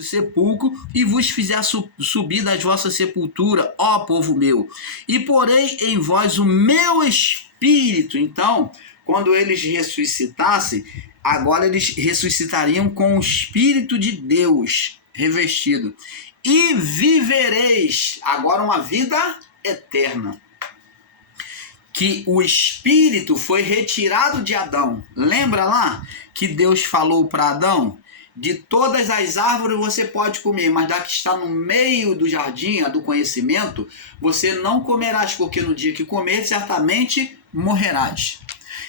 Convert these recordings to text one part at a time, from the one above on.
sepulcro e vos fizer subir das vossas sepulturas, ó povo meu, e porei em vós o meu espírito. Então, quando eles ressuscitassem, agora eles ressuscitariam com o Espírito de Deus revestido. E vivereis, agora uma vida eterna. Que o Espírito foi retirado de Adão. Lembra lá que Deus falou para Adão? De todas as árvores você pode comer, mas da que está no meio do jardim, a do conhecimento, você não comerás, porque no dia que comer, certamente morrerás.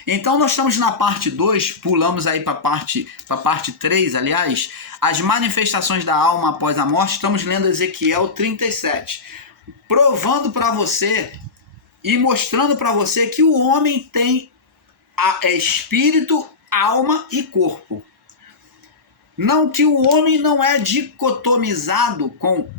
Então nós estamos na parte 2, pulamos aí para a parte 3, aliás, as manifestações da alma após a morte. Estamos lendo Ezequiel 37, provando para você e mostrando para você que o homem tem espírito, alma e corpo. Não, que o homem não é dicotomizado com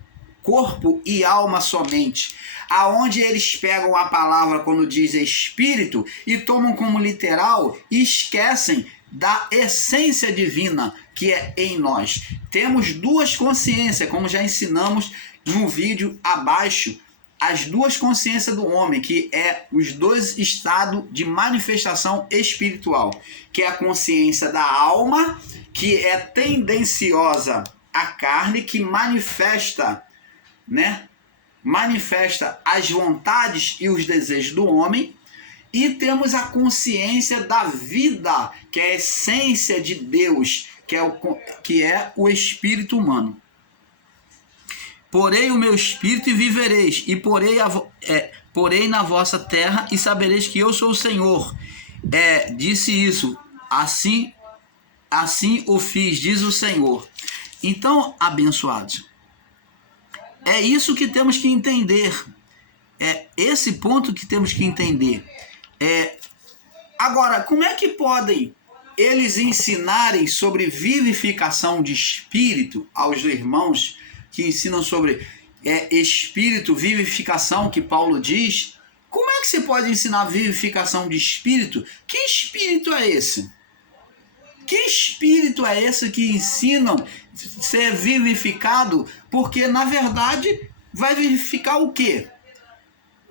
corpo e alma somente, aonde eles pegam a palavra quando diz espírito e tomam como literal e esquecem da essência divina que é em nós. Temos duas consciências, como já ensinamos no vídeo abaixo, as duas consciências do homem, que é os dois estados de manifestação espiritual, que é a consciência da alma, que é tendenciosa à carne, que manifesta as vontades e os desejos do homem, e temos a consciência da vida, que é a essência de Deus, que é o espírito humano. Porei o meu espírito e vivereis, e porei na vossa terra e sabereis que eu sou o Senhor. Disse isso, assim o fiz, diz o Senhor. Então, abençoados, é isso que temos que entender. É esse ponto que temos que entender. Agora, como é que podem eles ensinarem sobre vivificação de espírito aos irmãos que ensinam sobre espírito, vivificação, que Paulo diz? Como é que você pode ensinar vivificação de espírito? Que espírito é esse? Que espírito é esse que ensinam ser vivificado? Porque, na verdade, vai vivificar o quê?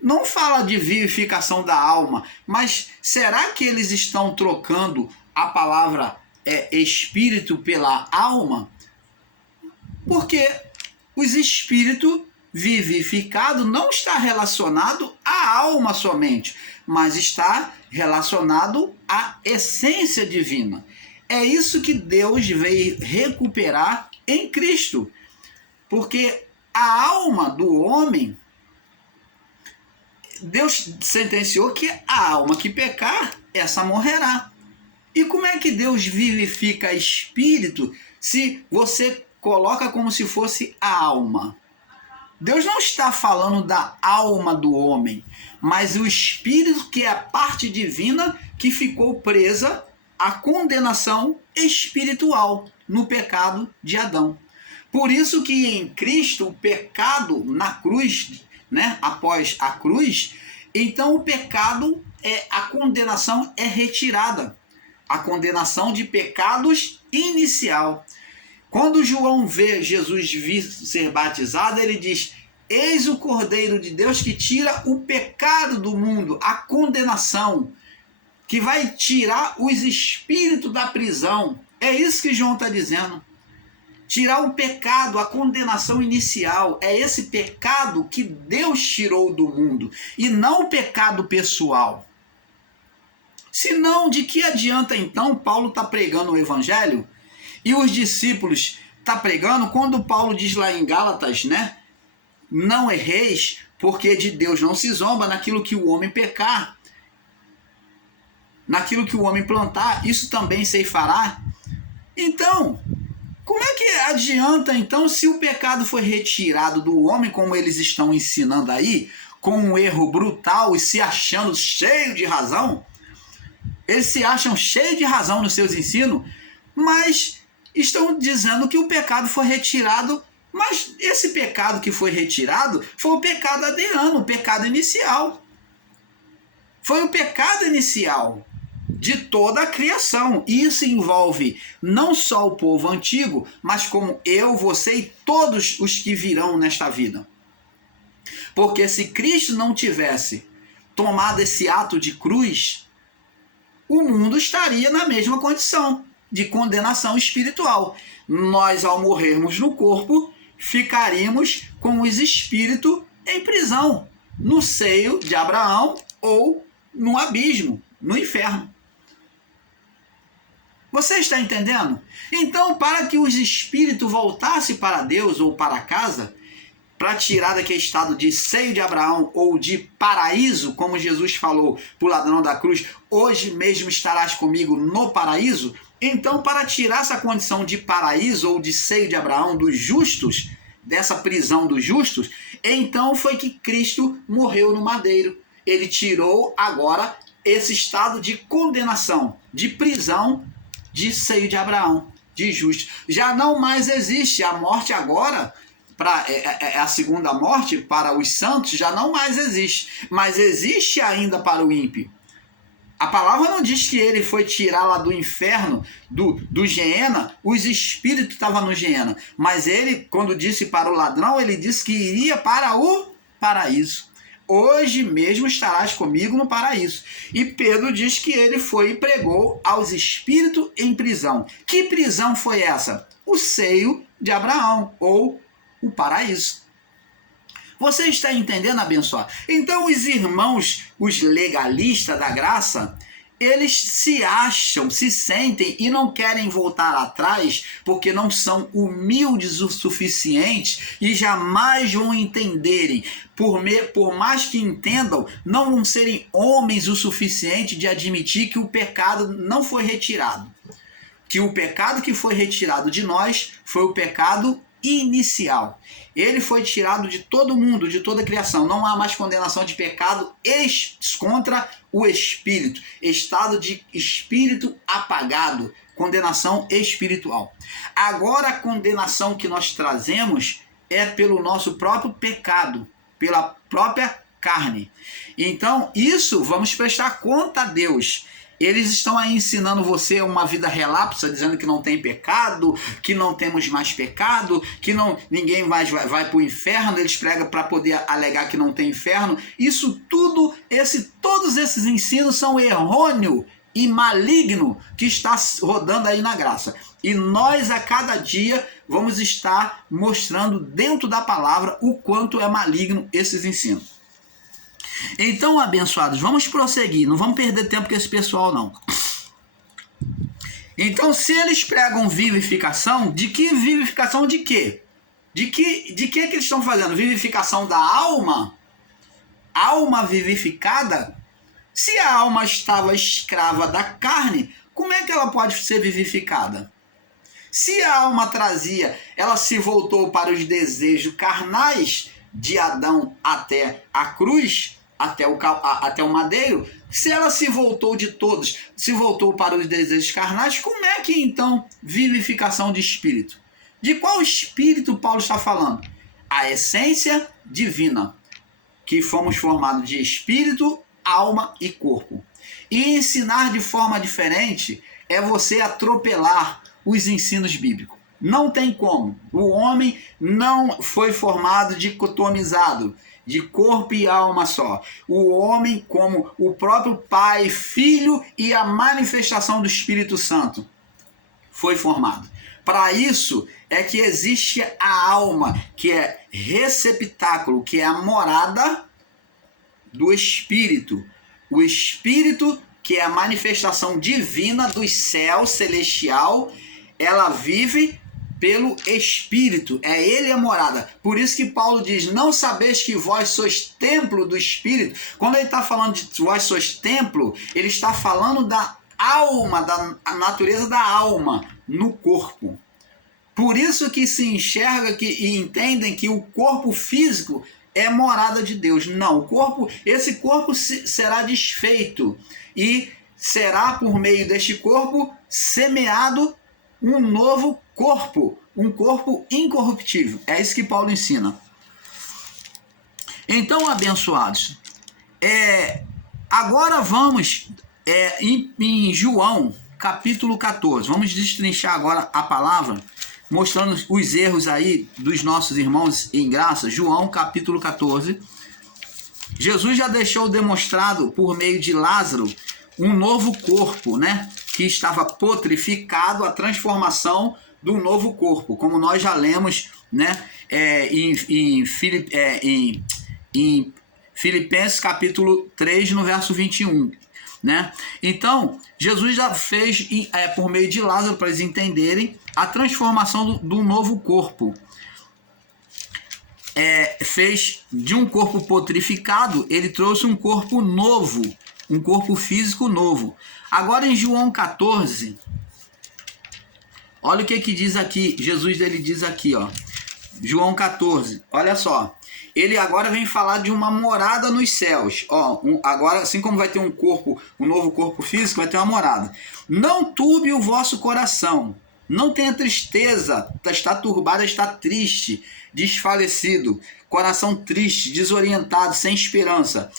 Não fala de vivificação da alma, mas será que eles estão trocando a palavra espírito pela alma? Porque os espíritos vivificados não está relacionado à alma somente, mas está relacionado à essência divina. É isso que Deus veio recuperar em Cristo. Porque a alma do homem, Deus sentenciou que a alma que pecar, essa morrerá. E como é que Deus vivifica espírito se você coloca como se fosse a alma? Deus não está falando da alma do homem, mas o espírito, que é a parte divina que ficou presa à condenação espiritual no pecado de Adão. Por isso que em Cristo o pecado na cruz, após a cruz, então o pecado, a condenação é retirada. A condenação de pecados inicial. Quando João vê Jesus vir ser batizado, ele diz: eis o Cordeiro de Deus que tira o pecado do mundo, a condenação, que vai tirar os espíritos da prisão. É isso que João está dizendo. Tirar o pecado, a condenação inicial. É esse pecado que Deus tirou do mundo, e não o pecado pessoal. Senão, de que adianta então Paulo está pregando o evangelho e os discípulos estão pregando, quando Paulo diz lá em Gálatas, não erreis, porque de Deus não se zomba, naquilo que o homem pecar, naquilo que o homem plantar, isso também ceifará. Então, como é que adianta então, se o pecado foi retirado do homem, como eles estão ensinando aí, com um erro brutal e se achando cheio de razão? Eles se acham cheios de razão nos seus ensinos, mas estão dizendo que o pecado foi retirado. Mas esse pecado que foi retirado foi o pecado adriano, o pecado inicial. Foi o pecado inicial. de toda a criação. Isso envolve não só o povo antigo, mas como eu, você e todos os que virão nesta vida. Porque se Cristo não tivesse tomado esse ato de cruz, o mundo estaria na mesma condição de condenação espiritual. Nós, ao morrermos no corpo, ficaríamos com os espíritos em prisão, no seio de Abraão ou no abismo, no inferno. Você está entendendo? Então, para que os espíritos voltassem para Deus ou para casa, para tirar daquele estado de seio de Abraão ou de paraíso, como Jesus falou para o ladrão da cruz, hoje mesmo estarás comigo no paraíso. Então, para tirar essa condição de paraíso ou de seio de Abraão dos justos, dessa prisão dos justos, então foi que Cristo morreu no madeiro. Ele tirou agora esse estado de condenação, de prisão, de seio de Abraão, de justo. Já não mais existe a morte agora. A segunda morte para os santos já não mais existe, mas existe ainda para o ímpio. A palavra não diz que ele foi tirar lá do inferno, do Geena, os espíritos estavam no Geena, mas ele, quando disse para o ladrão, ele disse que iria para o paraíso. Hoje mesmo estarás comigo no paraíso. E Pedro diz que ele foi e pregou aos espíritos em prisão. Que prisão foi essa? O seio de Abraão, ou o paraíso. Você está entendendo, abençoado? Então os irmãos, os legalistas da graça, eles se acham, se sentem e não querem voltar atrás porque não são humildes o suficiente e jamais vão entenderem. Por mais que entendam, não vão serem homens o suficiente de admitir que o pecado não foi retirado. Que o pecado que foi retirado de nós foi o pecado inicial. Ele foi tirado de todo mundo, de toda a criação. Não há mais condenação de pecado contra o espírito. Estado de espírito apagado. Condenação espiritual. Agora a condenação que nós trazemos é pelo nosso próprio pecado, pela própria carne. Então, isso vamos prestar conta a Deus. Eles estão aí ensinando você uma vida relapsa, dizendo que não tem pecado, que não temos mais pecado, que não, ninguém mais vai para o inferno. Eles pregam para poder alegar que não tem inferno. Isso tudo, todos esses ensinos são errôneos e maligno que está rodando aí na graça. E nós a cada dia vamos estar mostrando dentro da palavra o quanto é maligno esses ensinos. Então, abençoados, vamos prosseguir, não vamos perder tempo com esse pessoal não. Então, se eles pregam vivificação, de que vivificação de quê? De que eles estão fazendo? Vivificação da alma? Alma vivificada? Se a alma estava escrava da carne, como é que ela pode ser vivificada? Se a alma trazia, ela se voltou para os desejos carnais de Adão até a cruz, até o madeiro, se ela se voltou de todos, se voltou para os desejos carnais, como é que então vivificação de espírito? De qual espírito Paulo está falando? A essência divina, que fomos formados de espírito, alma e corpo. E ensinar de forma diferente é você atropelar os ensinos bíblicos. Não tem como. O homem não foi formado dicotomizado, de corpo e alma só. O homem como o próprio Pai, Filho e a manifestação do Espírito Santo foi formado. Para isso é que existe a alma, que é receptáculo, que é a morada do Espírito. O Espírito, que é a manifestação divina do céu celestial, ela vive pelo Espírito, é ele a morada. Por isso que Paulo diz, não sabeis que vós sois templo do Espírito. Quando ele está falando de vós sois templo, ele está falando da alma, da natureza da alma no corpo. Por isso que se enxerga e entendem que o corpo físico é morada de Deus. Não, esse corpo será desfeito e será por meio deste corpo semeado um novo corpo, um corpo incorruptível. É isso que Paulo ensina. Então, abençoados, agora vamos Em João, capítulo 14, vamos destrinchar agora a palavra, mostrando os erros aí dos nossos irmãos em graça. João, capítulo 14. Jesus já deixou demonstrado por meio de Lázaro um novo corpo, né? Que estava putrificado, a transformação do novo corpo, como nós já lemos, né? Em Filipenses capítulo 3, no verso 21. Né? Então, Jesus já fez, por meio de Lázaro, para eles entenderem, a transformação do novo corpo. Fez de um corpo putrificado, ele trouxe um corpo novo, um corpo físico novo. Agora em João 14, olha o que diz aqui, Jesus ele diz aqui, ó, João 14, olha só. Ele agora vem falar de uma morada nos céus. Ó, agora, assim como vai ter um corpo, um novo corpo físico, vai ter uma morada. Não turbe o vosso coração. Não tenha tristeza. Está turbado, está triste, desfalecido. Coração triste, desorientado, sem esperança.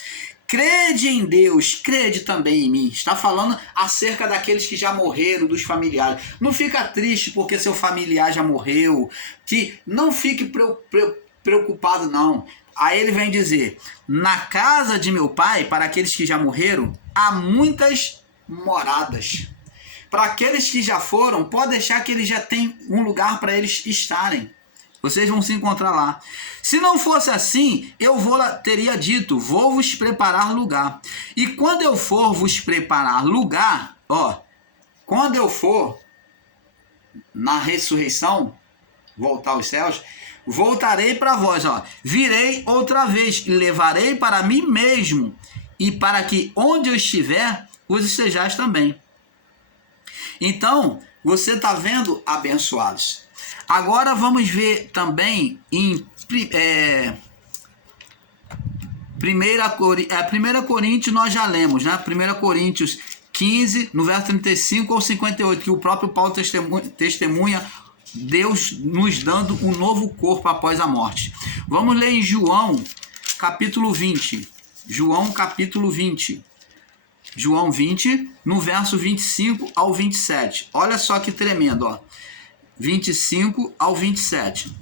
Crede em Deus, crede também em mim. Está falando acerca daqueles que já morreram, dos familiares. Não fica triste porque seu familiar já morreu. Que não fique preocupado, não. Aí ele vem dizer: na casa de meu pai, para aqueles que já morreram, há muitas moradas. Para aqueles que já foram, pode deixar que ele já tem um lugar para eles estarem. Vocês vão se encontrar lá. Se não fosse assim, eu teria dito: vou vos preparar lugar. E quando eu for vos preparar lugar, ó, quando eu for na ressurreição, voltar aos céus, voltarei para vós, ó. Virei outra vez e levarei para mim mesmo, e para que onde eu estiver, vos estejais também. Então, você está vendo, abençoados. Agora vamos ver também em 1 Coríntios, nós já lemos, né? 1 Coríntios 15, no verso 35 ou 58, que o próprio Paulo testemunha Deus nos dando um novo corpo após a morte. Vamos ler em João, capítulo 20. João, capítulo 20. João 20, no verso 25 ao 27. Olha só que tremendo, ó. 25 ao 27.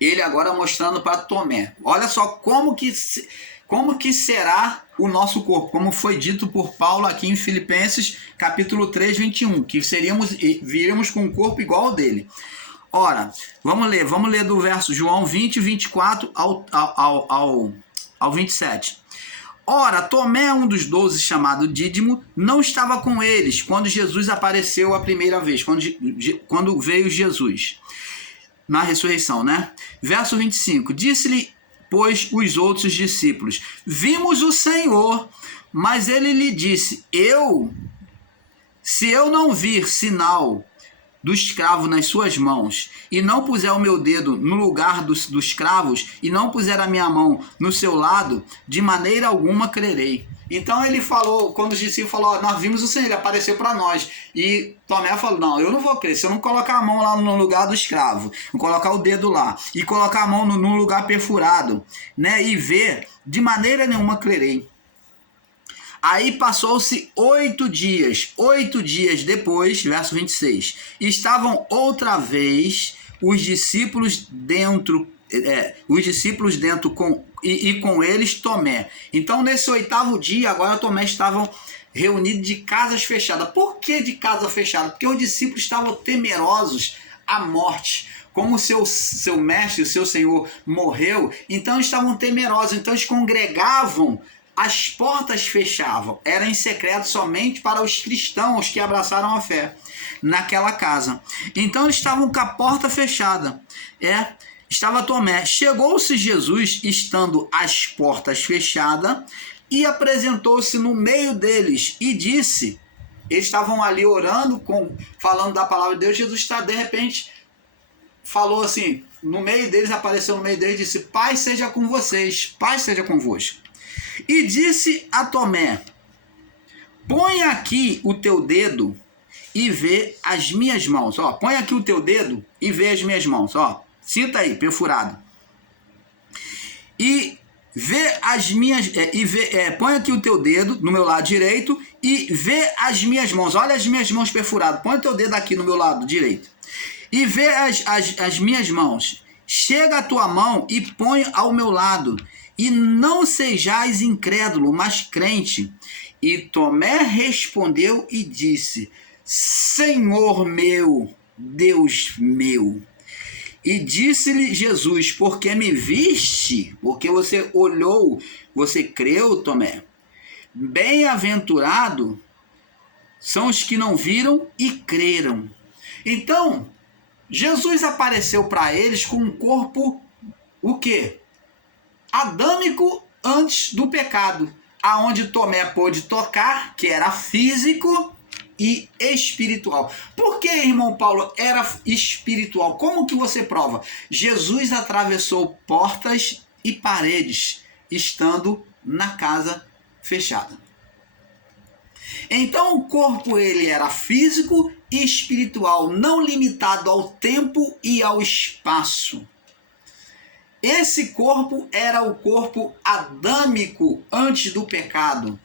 Ele agora mostrando para Tomé. Olha só como que será o nosso corpo, como foi dito por Paulo aqui em Filipenses, capítulo 3, 21, que viríamos com um corpo igual ao dele. Ora, vamos ler do verso João 20, 24 ao 27. Ora, Tomé, um dos 12, chamado Dídimo, não estava com eles quando Jesus apareceu a primeira vez, quando veio Jesus, na ressurreição, né? Verso 25, disse-lhe, pois, os outros discípulos: vimos o Senhor. Mas ele lhe disse: se eu não vir sinal do escravo nas suas mãos, e não puser o meu dedo no lugar dos cravos, e não puser a minha mão no seu lado, de maneira alguma crerei. Então ele falou, quando os discípulos falaram: nós vimos o Senhor, ele apareceu para nós. E Tomé falou: não, eu não vou crer, se eu não colocar a mão lá no lugar do escravo, não colocar o dedo lá, e colocar a mão no lugar perfurado, né, e ver, de maneira nenhuma crerei. Aí passou-se 8 dias. 8 dias depois, verso 26, estavam outra vez os discípulos dentro com eles Tomé. Então, nesse 8º dia, agora Tomé estavam reunidos de casas fechadas. Por que de casa fechada? Porque os discípulos estavam temerosos à morte. Como o seu mestre, o seu Senhor morreu, então estavam temerosos. Então eles congregavam, as portas fechavam, era em secreto somente para os cristãos que abraçaram a fé naquela casa. Então eles estavam com a porta fechada. Estava Tomé. Chegou-se Jesus, estando as portas fechadas, e apresentou-se no meio deles e disse, eles estavam ali orando, falando da palavra de Deus, Jesus está, de repente, falou assim, no meio deles, apareceu no meio deles e disse: paz seja com vocês, paz seja convosco. E disse a Tomé: põe aqui o teu dedo e vê as minhas mãos. Ó, põe aqui o teu dedo e vê as minhas mãos. Ó, sinta aí, perfurado. E vê as minhas, põe aqui o teu dedo no meu lado direito e vê as minhas mãos. Olha as minhas mãos perfuradas. Põe o teu dedo aqui no meu lado direito. E vê as minhas mãos. Chega a tua mão e põe ao meu lado. E não sejais incrédulo, mas crente. E Tomé respondeu e disse: Senhor meu, Deus meu. E disse-lhe Jesus: porque me viste, porque você olhou, você creu, Tomé. Bem-aventurado são os que não viram e creram. Então, Jesus apareceu para eles com um corpo, o quê? Adâmico antes do pecado, aonde Tomé pôde tocar, que era físico e espiritual. Por que, irmão Paulo, era espiritual? Como que você prova? Jesus atravessou portas e paredes, estando na casa fechada. Então o corpo ele era físico e espiritual, não limitado ao tempo e ao espaço. Esse corpo era o corpo adâmico antes do pecado,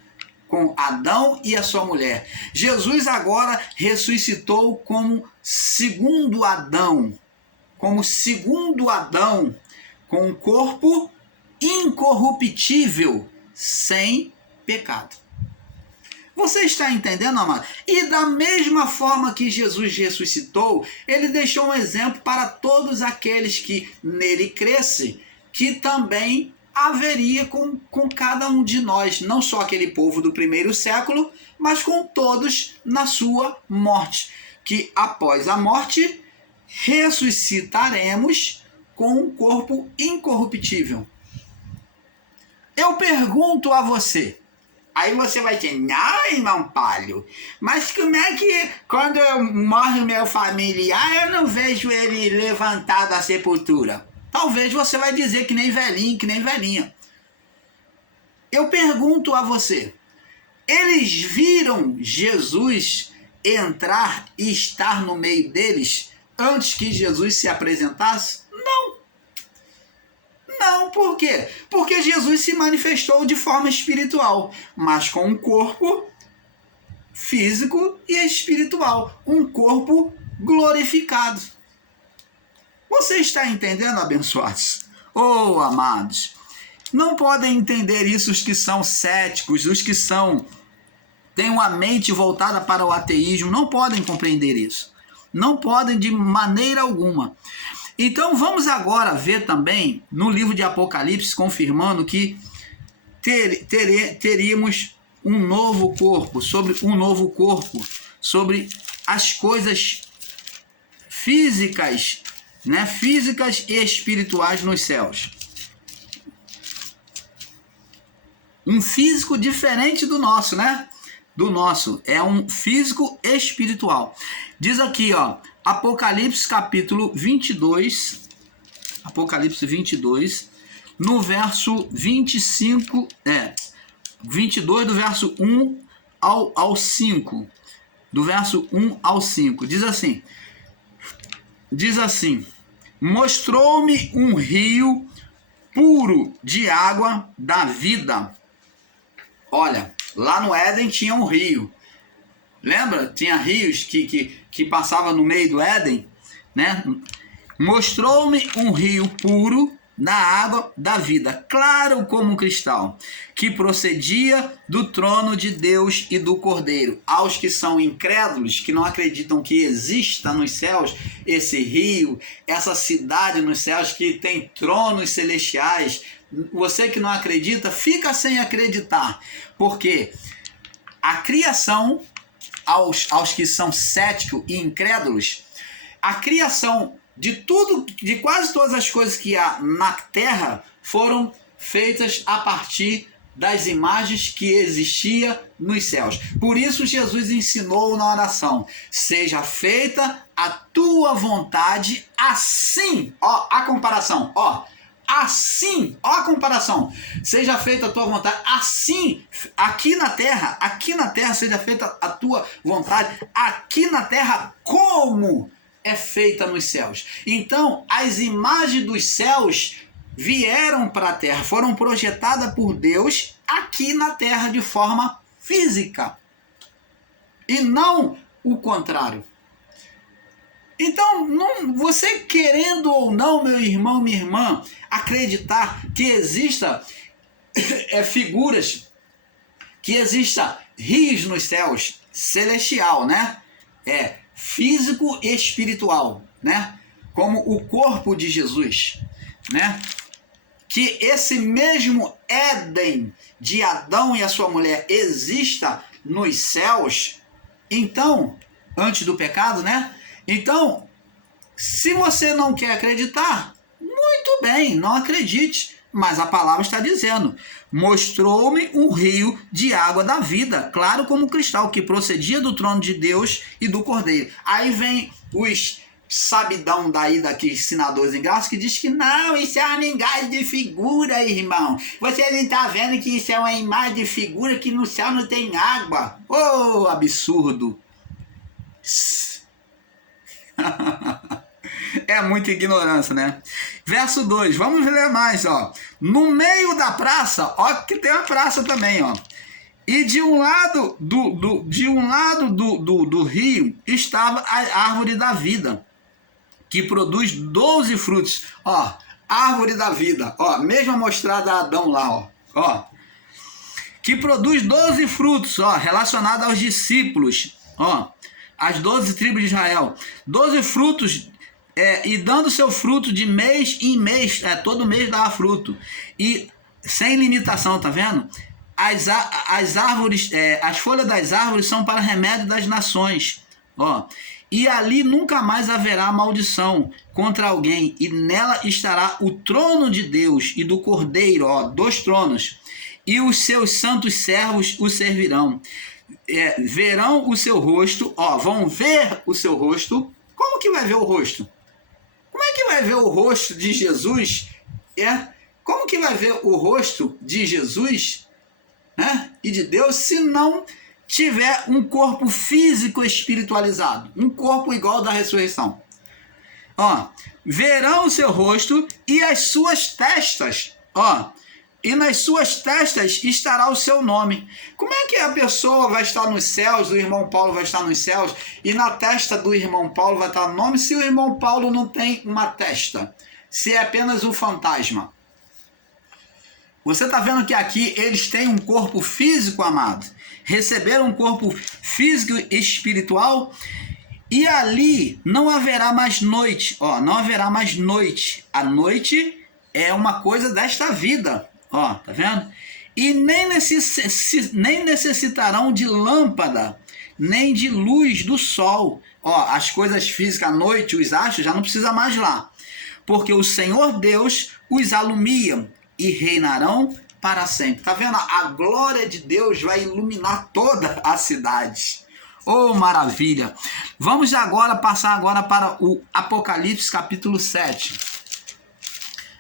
com Adão e a sua mulher. Jesus agora ressuscitou como segundo Adão, com um corpo incorruptível, sem pecado. Você está entendendo, amado? E da mesma forma que Jesus ressuscitou, ele deixou um exemplo para todos aqueles que nele crescem, que também haveria com cada um de nós, não só aquele povo do primeiro século, mas com todos na sua morte, que após a morte ressuscitaremos com um corpo incorruptível. Eu pergunto a você, aí você vai dizer: não, irmão Palio, mas como é que quando morre meu familiar eu não vejo ele levantado da sepultura? Talvez você vai dizer que nem velhinho, que nem velhinha. Eu pergunto a você, eles viram Jesus entrar e estar no meio deles antes que Jesus se apresentasse? Não. Não, por quê? Porque Jesus se manifestou de forma espiritual, mas com um corpo físico e espiritual, um corpo glorificado. Você está entendendo, abençoados? Oh, amados, não podem entender isso os que são céticos, os que têm uma mente voltada para o ateísmo, não podem compreender isso. Não podem de maneira alguma. Então vamos agora ver também no livro de Apocalipse, confirmando que teríamos um novo corpo, sobre as coisas físicas, né? Físicas e espirituais nos céus. Um físico diferente do nosso, né? Do nosso. É um físico espiritual. Diz aqui, ó, Apocalipse capítulo 22, Apocalipse 22, no verso 25, 22 do verso 1 ao 5, do verso 1 ao 5, diz assim, mostrou-me um rio puro de água da vida. Olha, lá no Éden tinha um rio. Lembra? Tinha rios que passavam no meio do Éden, né? Mostrou-me um rio puro da água da vida, claro como um cristal, que procedia do trono de Deus e do Cordeiro. Aos que são incrédulos, que não acreditam que exista nos céus esse rio, essa cidade nos céus que tem tronos celestiais, você que não acredita, fica sem acreditar, porque a criação, aos que são céticos e incrédulos, a criação de tudo, de quase todas as coisas que há na terra foram feitas a partir das imagens que existia nos céus. Por isso Jesus ensinou na oração: seja feita a tua vontade, assim, ó, a comparação, ó, assim, ó a comparação, seja feita a tua vontade, assim, aqui na terra seja feita a tua vontade, aqui na terra como é feita nos céus. Então, as imagens dos céus vieram para a terra, foram projetadas por Deus aqui na terra de forma física. E não o contrário. Então, você querendo ou não, meu irmão, minha irmã, acreditar que exista figuras, que exista rios nos céus, celestial, né? Físico e espiritual, né? Como o corpo de Jesus, né? Que esse mesmo Éden de Adão e a sua mulher exista nos céus, então, antes do pecado, né? Então, se você não quer acreditar, muito bem, não acredite. Mas a palavra está dizendo: mostrou-me um rio de água da vida, claro como cristal, que procedia do trono de Deus e do Cordeiro. Aí vem os sabidão daqui, ensinadores em graça, que diz que não, isso é uma linguagem de figura, irmão. Você não está vendo que isso é uma imagem de figura, que no céu não tem água. Oh, absurdo. É muita ignorância, né? Verso 2, vamos ler mais, ó. No meio da praça, ó, que tem a praça também, ó. E de um lado do rio estava a árvore da vida, que produz 12 frutos. Ó, árvore da vida, ó, mesmo mostrada a Adão lá, ó. Que produz 12 frutos, ó, relacionado aos discípulos, ó. As 12 tribos de Israel, 12 frutos, e dando seu fruto de mês em mês, todo mês dava fruto, e sem limitação, tá vendo? As árvores, as folhas das árvores são para remédio das nações, ó. E ali nunca mais haverá maldição contra alguém, e nela estará o trono de Deus e do Cordeiro, ó, 2 tronos, e os seus santos servos o servirão. Verão o seu rosto, ó, vão ver o seu rosto. Como que vai ver o rosto? Como é que vai ver o rosto de Jesus? Como que vai ver o rosto de Jesus, né, e de Deus, se não tiver um corpo físico espiritualizado, um corpo igual ao da ressurreição? Ó, verão o seu rosto e as suas testas, ó. E nas suas testas estará o seu nome. Como é que a pessoa vai estar nos céus, o irmão Paulo vai estar nos céus, e na testa do irmão Paulo vai estar o nome, se o irmão Paulo não tem uma testa? Se é apenas um fantasma? Você está vendo que aqui eles têm um corpo físico, amado. Receberam um corpo físico e espiritual, e ali não haverá mais noite. Ó, não haverá mais noite. A noite é uma coisa desta vida. Ó, tá vendo? E nem necessitarão de lâmpada, nem de luz do sol. Ó, as coisas físicas, a noite, os astros, já não precisa mais lá. Porque o Senhor Deus os alumia e reinarão para sempre. Tá vendo? A glória de Deus vai iluminar toda a cidade. Oh, maravilha! Vamos agora passar agora para o Apocalipse capítulo 7.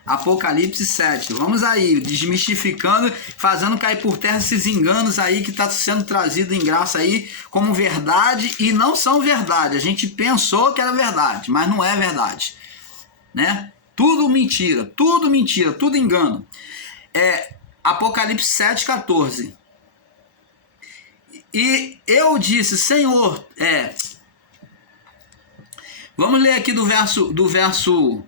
Apocalipse 7. Vamos aí, desmistificando, fazendo cair por terra esses enganos aí que está sendo trazido em graça aí como verdade e não são verdade. A gente pensou que era verdade, mas não é verdade, né? Tudo mentira, tudo engano. Apocalipse 7, 14. E eu disse, Senhor, vamos ler aqui do verso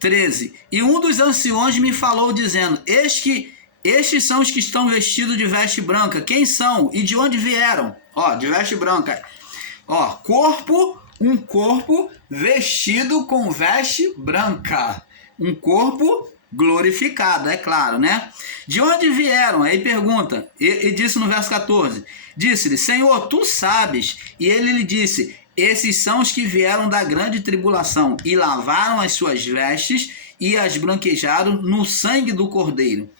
13. E um dos anciões me falou dizendo: estes são os que estão vestidos de veste branca. Quem são e de onde vieram? Ó, de veste branca. Ó, um corpo vestido com veste branca. Um corpo glorificado, é claro, né? De onde vieram? Aí pergunta. E disse no verso 14. Disse-lhe: Senhor, tu sabes. E ele lhe disse: esses são os que vieram da grande tribulação e lavaram as suas vestes e as branquejaram no sangue do Cordeiro.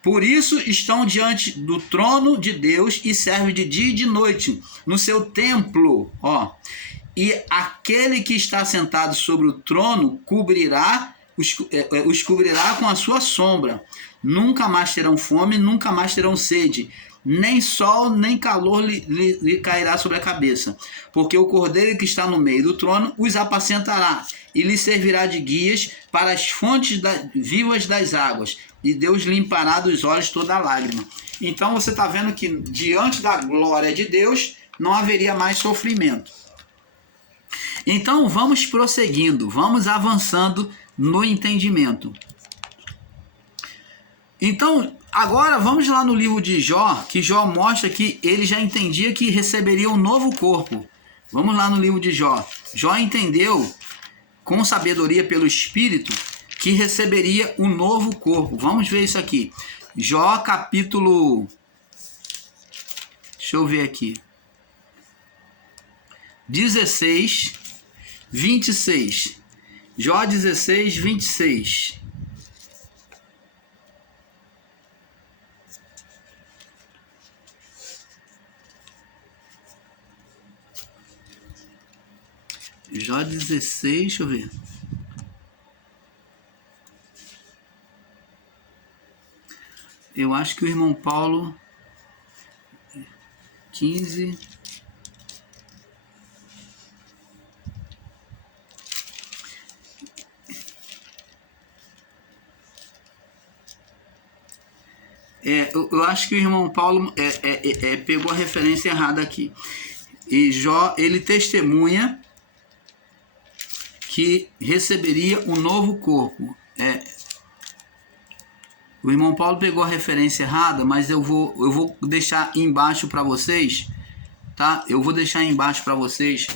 Por isso estão diante do trono de Deus e servem de dia e de noite no seu templo. Ó. E aquele que está sentado sobre o trono os cobrirá com a sua sombra. Nunca mais terão fome, nunca mais terão sede. nem sol, nem calor lhe cairá sobre a cabeça, porque o cordeiro que está no meio do trono os apacentará, e lhe servirá de guias para as fontes vivas das águas, e Deus limpará dos olhos toda lágrima. Então você está vendo que diante da glória de Deus não haveria mais sofrimento. Então vamos prosseguindo, vamos avançando no entendimento. Então, agora vamos lá no livro de Jó, que Jó mostra que ele já entendia que receberia um novo corpo. Vamos lá no livro de Jó. Jó entendeu, com sabedoria pelo Espírito, que receberia um novo corpo. Vamos ver isso aqui. Jó capítulo... Deixa eu ver aqui. 16, 26. Jó 16, 26. Jó 16, deixa eu ver. Eu acho que o irmão Paulo 15. Eu acho que o irmão Paulo pegou a referência errada aqui. E Jó, ele testemunha que receberia um novo corpo. O irmão Paulo pegou a referência errada, mas eu vou deixar embaixo para vocês, tá? Eu vou deixar embaixo para vocês,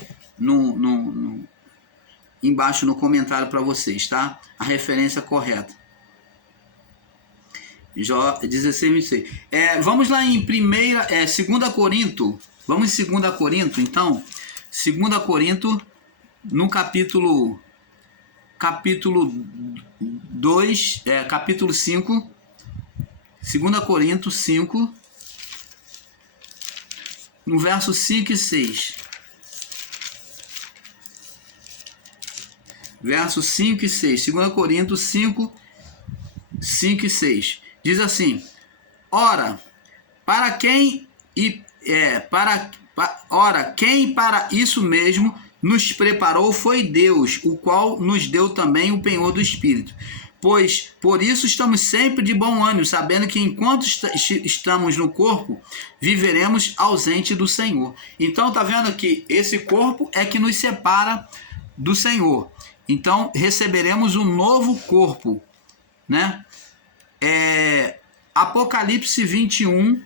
embaixo no comentário para vocês, tá? A referência correta. Jó 16, 26. Vamos lá em 2 Corinto. Vamos em 2 Corinto, então. 2 Corinto, no capítulo 2, capítulo 5. 2 Coríntios 5, no verso 5 e 6. Versos 5 e 6. 2 Coríntios 5, 5 e 6. Diz assim: Ora, quem para isso mesmo nos preparou foi Deus, o qual nos deu também o penhor do Espírito. Pois por isso estamos sempre de bom ânimo, sabendo que enquanto estamos no corpo, viveremos ausente do Senhor. Então tá vendo que esse corpo é que nos separa do Senhor. Então receberemos um novo corpo, né? Apocalipse 21,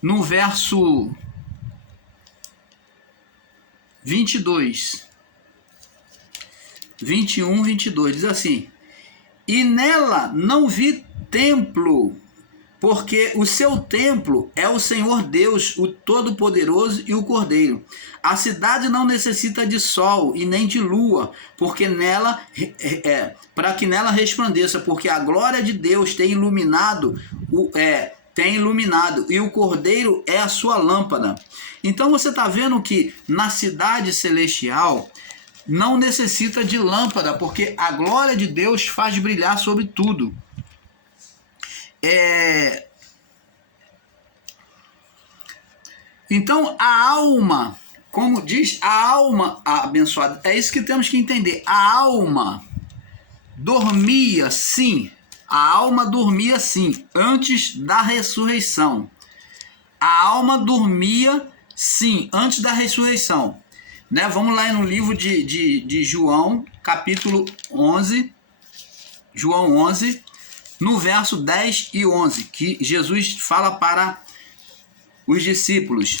no verso 22. 21, 22, diz assim: E nela não vi templo, porque o seu templo é o Senhor Deus, o Todo-Poderoso e o Cordeiro. A cidade não necessita de sol e nem de lua, porque nela para que nela resplandeça, porque a glória de Deus tem iluminado, e o Cordeiro é a sua lâmpada. Então você está vendo que na cidade celestial não necessita de lâmpada, porque a glória de Deus faz brilhar sobre tudo. Então a alma, como diz, a alma abençoada, é isso que temos que entender. A alma dormia sim, antes da ressurreição. A alma dormia sim, antes da ressurreição. Né? Vamos lá no livro de João, capítulo 11, João 11, no verso 10 e 11, que Jesus fala para os discípulos.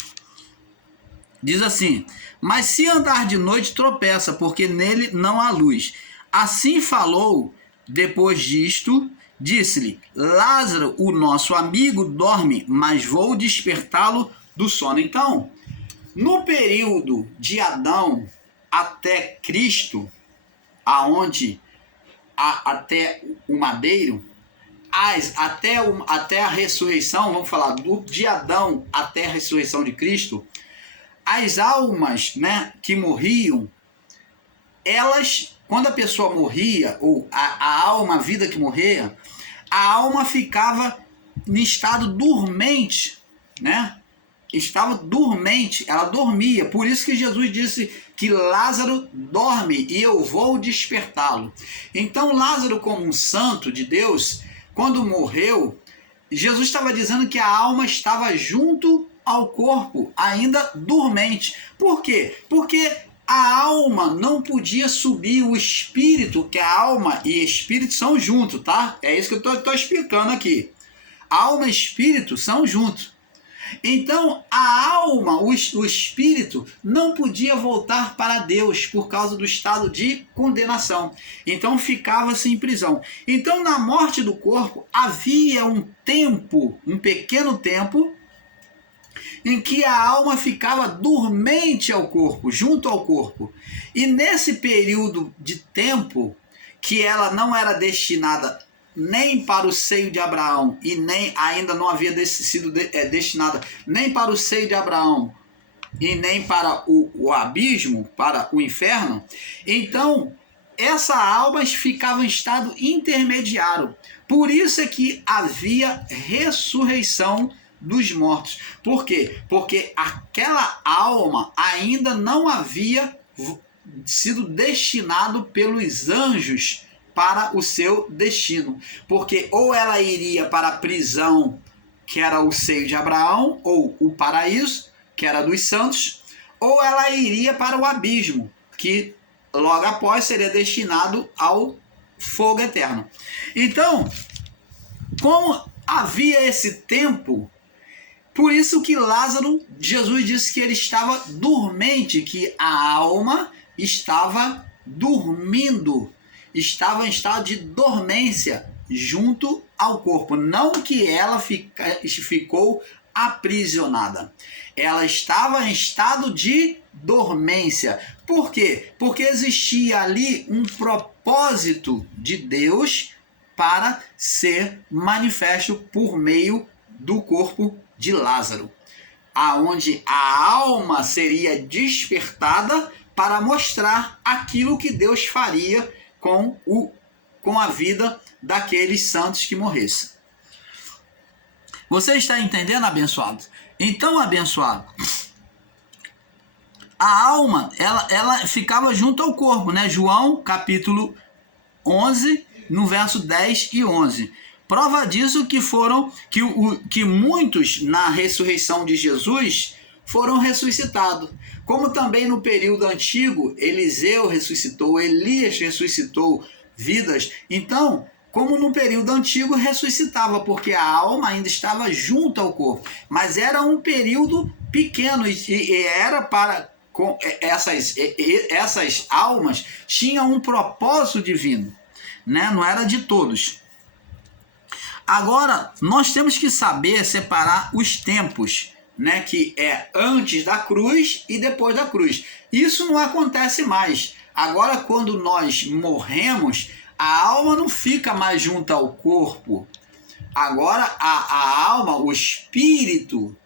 Diz assim: Mas se andar de noite, tropeça, porque nele não há luz. Assim falou. Depois disto, disse-lhe: Lázaro, o nosso amigo, dorme, mas vou despertá-lo do sono. Então, no período de Adão até Cristo, até o madeiro, até a ressurreição, vamos falar de Adão até a ressurreição de Cristo, as almas, né, que morriam, elas, quando a pessoa morria, ou a alma, a vida que morria, a alma ficava em estado dormente, né? Estava dormente, ela dormia. Por isso que Jesus disse que Lázaro dorme e eu vou despertá-lo. Então Lázaro, como um santo de Deus, quando morreu, Jesus estava dizendo que a alma estava junto ao corpo, ainda dormente. Por quê? Porque a alma não podia subir o espírito, que a alma e espírito são juntos, tá? É isso que eu estou explicando aqui. Alma e espírito são juntos. Então, a alma, o espírito, não podia voltar para Deus por causa do estado de condenação. Então, ficava-se em prisão. Então, na morte do corpo, havia um tempo, um pequeno tempo, em que a alma ficava dormente ao corpo, junto ao corpo. E nesse período de tempo, que ela não era destinada nem para o seio de Abraão, e nem ainda não havia sido destinada nem para o seio de Abraão, e nem para o abismo, para o inferno, então essa alma ficava em estado intermediário. Por isso é que havia ressurreição dos mortos. Por quê? Porque aquela alma ainda não havia sido destinado pelos anjos para o seu destino, porque ou ela iria para a prisão, que era o seio de Abraão, ou o paraíso, que era dos santos, ou ela iria para o abismo, que logo após seria destinado ao fogo eterno. Então, como havia esse tempo, por isso que Lázaro, Jesus disse que ele estava dormente, que a alma estava dormindo, estava em estado de dormência junto ao corpo. Não que ela ficou aprisionada. Ela estava em estado de dormência. Por quê? Porque existia ali um propósito de Deus para ser manifesto por meio do corpo de Lázaro, aonde a alma seria despertada para mostrar aquilo que Deus faria com a vida daqueles santos que morressem. Você está entendendo, abençoado? Então, abençoado, a alma, ela ficava junto ao corpo, né? João, capítulo 11, no verso 10 e 11. Prova disso que muitos na ressurreição de Jesus foram ressuscitados. Como também no período antigo, Eliseu ressuscitou, Elias ressuscitou vidas. Então, como no período antigo ressuscitava, porque a alma ainda estava junto ao corpo. Mas era um período pequeno e era para... essas almas tinham um propósito divino, né? Não era de todos. Agora, nós temos que saber separar os tempos, né? Que é antes da cruz e depois da cruz. Isso não acontece mais. Agora, quando nós morremos, a alma não fica mais junto ao corpo. Agora, a alma, o espírito,